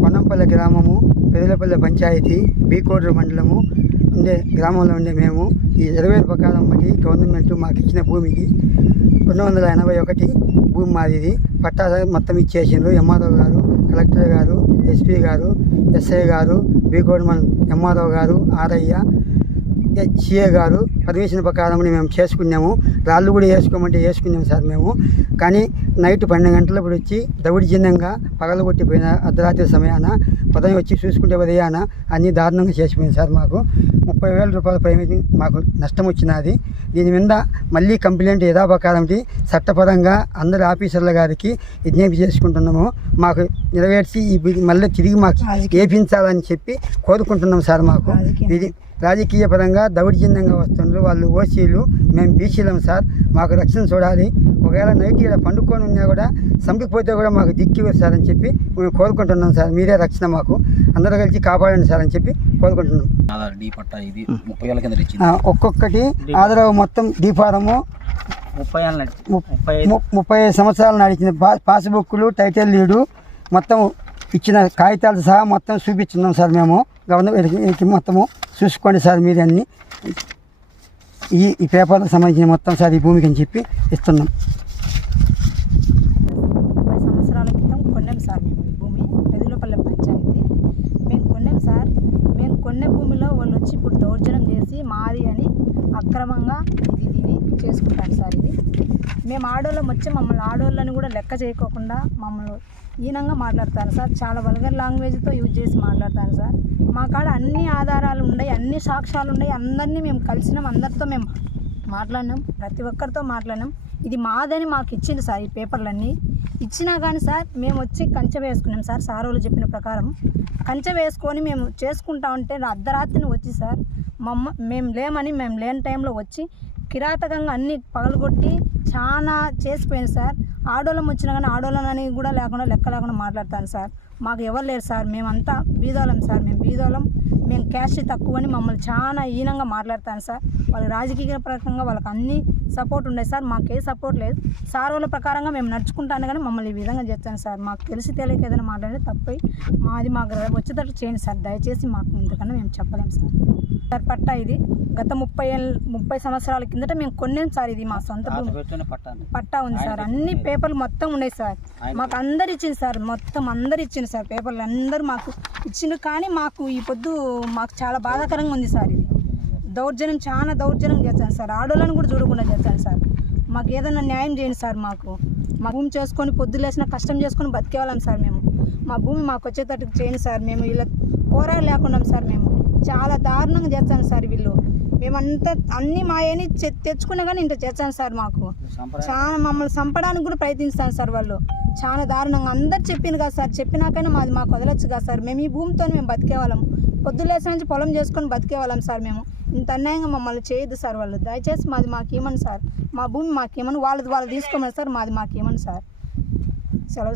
కొన్నంపల్లి గ్రామము పెదలపల్లి పంచాయతీ బీకోడ్రు మండలము ఉండే గ్రామంలో ఉండే మేము ఈ ఇరవై ప్రకారం బట్టి గవర్నమెంట్ మాకు ఇచ్చిన భూమికి రెండు వందల ఎనభై ఒకటి భూమి మాది పట్టా మొత్తం ఇచ్చేసిండ్రు. ఎంఆర్ఓ గారు కలెక్టర్ గారు ఎస్పీ గారు ఎస్ఐ గారు బీకోడ్ మన ఎంఆర్ఓ గారు ఆరయ్య సిఏ గారు పర్మిషన్ ప్రకారం మేము చేసుకున్నాము. రాళ్ళు కూడా వేసుకోమంటే వేసుకున్నాము సార్ మేము. కానీ నైట్ పన్నెండు గంటలప్పుడు వచ్చి దౌర్జన్యంగా పగలగొట్టిపోయిన అర్ధరాత్రి సమయాన ఉదయం వచ్చి చూసుకుంటే ఉదయాన అన్ని దారుణంగా చేసిపోయింది సార్ మాకు. ముప్పై వేల రూపాయల పై మాకు నష్టం వచ్చినది. దీని మీద మళ్ళీ కంప్లైంట్ యథాప్రకారం చట్టపరంగా అందరి ఆఫీసర్ల గారికి విజ్ఞప్తి చేసుకుంటున్నాము. మాకు నెరవేర్చి ఈ మళ్ళీ తిరిగి మాకు ఏపించాలని చెప్పి కోరుకుంటున్నాం సార్ మాకు. ఇది రాజకీయ పరంగా దౌర్జన్యంగా వస్తున్నారు. వాళ్ళు ఓసీలు. మేము బీసీలం సార్. మాకు రక్షణ చూడాలి. ఒకవేళ నైట్ ఇక్కడ పండుకొని ఉన్నా కూడా చంపిపోతే కూడా మాకు దిక్కి సార్ అని చెప్పి మేము కోరుకుంటున్నాం సార్. మీరే రక్షణ మాకు. అందరూ కలిసి కాపాడండి సార్ అని చెప్పి కోరుకుంటున్నాం. ఆధార్ ఒక్కొక్కటి ఆదరవు మొత్తం దీపారము ముప్పై ముప్పై సంవత్సరాలు నడిచిన పాస్బుక్లు టైటిల్ లీడు మొత్తం ఇచ్చిన కాగితాలు సహా మొత్తం చూపించున్నాం సార్ మేము. గవర్నమెంట్ మొత్తము చూసుకోండి సార్ మీరు అన్ని. ఈ ఈ పేపర్లకు సంబంధించిన మొత్తం సార్ ఈ భూమికి అని చెప్పి ఇస్తున్నాం. ముప్పై సంవత్సరాల క్రితం కొన్నాం సార్ మేము ఈ భూమి. పెదిలోపల్లె పంచాయతీ. మేము కొన్నాం సార్. మేము కొన్న భూమిలో వాళ్ళు వచ్చి ఇప్పుడు దౌర్జన్యం చేసి మాది అని అక్రమంగా ఇది ఇది చేసుకుంటారు సార్ ఇది. మేము ఆడోళ్ళం వచ్చి మమ్మల్ని ఆడోళ్ళని కూడా లెక్క చేయకోకుండా మమ్మల్ని ఈనంగా మాట్లాడతాను సార్. చాలా వల్గర్ లాంగ్వేజ్తో యూజ్ చేసి మాట్లాడతాను సార్. మా కాడ అన్ని ఆధారాలు ఉన్నాయి అన్ని సాక్ష్యాలు ఉన్నాయి. అందరినీ మేము కలిసినాం అందరితో మేము మాట్లాడినాం ప్రతి ఒక్కరితో మాట్లాడినాం. ఇది మాదని మాకు ఇచ్చింది సార్ ఈ పేపర్లన్నీ. ఇచ్చినా కానీ సార్ మేము వచ్చి కంచె వేసుకున్నాం సార్ సారోలు చెప్పిన ప్రకారం. కంచె వేసుకొని మేము చేసుకుంటా ఉంటే అర్ధరాత్రిని వచ్చి సార్ మమ్మ మేము లేమని మేము లేని టైంలో వచ్చి కిరాతకంగా అన్ని పగలగొట్టి చాలా చేసిపోయింది సార్. ఆడోళ్ళం వచ్చినా కానీ ఆడోళ్ళని కూడా లేకుండా లెక్క లేకుండా మాట్లాడతాను సార్. మాకు ఎవరు లేరు సార్. మేమంతా బీదోళం సార్. మేము బీదోళం మేము క్యాష్ తక్కువని మమ్మల్ని చాలా హీనంగా మాట్లాడతాను సార్. వాళ్ళ రాజకీయ ప్రకారంగా వాళ్ళకి అన్ని సపోర్ట్ ఉండే సార్ మాకు ఏ సపోర్ట్ లేదు. సార్ వాళ్ళ ప్రకారంగా మేము నడుచుకుంటాను కానీ మమ్మల్ని ఈ విధంగా చేస్తాను సార్. మాకు తెలిసి తెలియక ఏదైనా మాట్లాడితే తప్పై. మాది మాకు వచ్చేటట్టు చేయండి సార్. దయచేసి మాకు ఇంతకన్నా మేము చెప్పలేము సార్. సార్ పట్టా ఇది. గత ముప్పై ఏళ్ళ ముప్పై సంవత్సరాల కిందట మేము కొన్నాం సార్ ఇది మా సొంత. పట్టా ఉంది సార్. అన్ని పేపర్లు మొత్తం ఉన్నాయి సార్. మాకు అందరు ఇచ్చింది సార్. మొత్తం అందరు ఇచ్చింది సార్. పేపర్లు అందరూ మాకు ఇచ్చిండ్రు కానీ మాకు ఈ పొద్దు మాకు చాలా బాధాకరంగా ఉంది సార్ ఇది. దౌర్జన్యం చాలా దౌర్జన్యం చేస్తాను సార్. ఆడోళ్ళని కూడా చూడకుండా చేస్తాను సార్. మాకు ఏదైనా న్యాయం చేయండి సార్ మాకు. మా భూమి చేసుకొని పొద్దు లేసిన కష్టం చేసుకొని బతికేవాళ్ళం సార్ మేము. మా భూమి మాకు వచ్చేటట్టు చేయండి సార్. మేము ఇలా పోరాడు లేకున్నాం సార్ మేము. చాలా దారుణంగా చేస్తాను సార్ వీళ్ళు. మేమంతా అన్ని మాయని తెచ్చుకున్నా కానీ ఇంత చేస్తాను సార్ మాకు. చాలా మమ్మల్ని చంపడానికి కూడా ప్రయత్నిస్తాను సార్ వాళ్ళు. చాలా దారుణంగా అందరు చెప్పింది కదా సార్. చెప్పినాకైనా మాది మాకు వదలొచ్చు కదా సార్. మేము ఈ భూమితో మేము బతికేవాళ్ళం. పొద్దులేసిన నుంచి పొలం చేసుకొని బతికేవాళ్ళం సార్ మేము. ఇంత అన్యాయంగా మమ్మల్ని చేయొద్దు సార్ వాళ్ళు. దయచేసి మాది మాకు సార్? మా భూమి మాకు వాళ్ళది వాళ్ళు తీసుకోమని సార్ మాది మాకు సార్? సెలవు